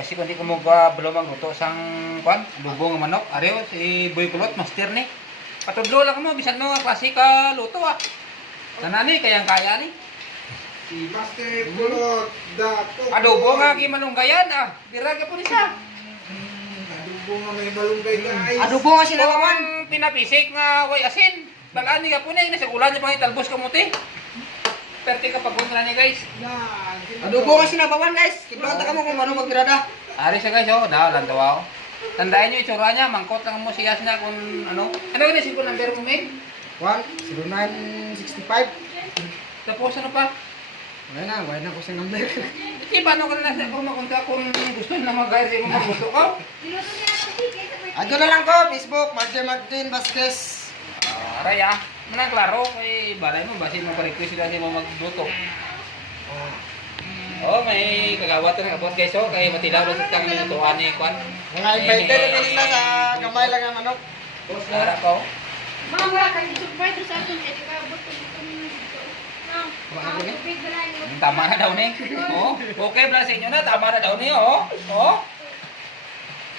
Kasi kung di ko mo ba belum magluto sang kwan, lubong ng manok, ariyo si Boy Kulot master ni. Patudlo lang mo bisan mo nga klase ka luto ah. Nanani kayang kaya ni. Si Master Kulot dako. Adobo nga gi malunggayan ah. Bira ka po ni siya. Adobo nga may malunggay guys. Adobo nga sila pawan. Ang pinapisik nga way asin. Balani ka po na nasa ulan niya pang italbos ka muti. Perte ka pagkontra ni guys. Adobo nga sila pawan guys. Kibrata ka mo kung ano magbirada. Ari siya guys oh, daw tawa ako. Tandaan niyo itsura niya, mangkot lang mo siyas na kung ano. Ano yung isip ko number mo, May? 0965. Tapos ano pa? Wala na ko sa number. Di paano ka na nasa kung makunta kung gusto na mag-hire sa mga gusto ko? Adyo na lang ko, Facebook, Martin Vasquez. Aray ah, manang klaro, kay balay mo, basi mo pa-request sila mo magluto. Oh, may kagawat na abot guys oh, kay matilaw na sa tang lutuan ni Kwan. Mga invited na nila sa kamay lang ang manok. Ara ko. Mga wala kayo supervisor sa atin, eh, di ka abot ko dito. Tama na daw ni. Oh, okay pala sa inyo na, tama na daw ni oh. Oh.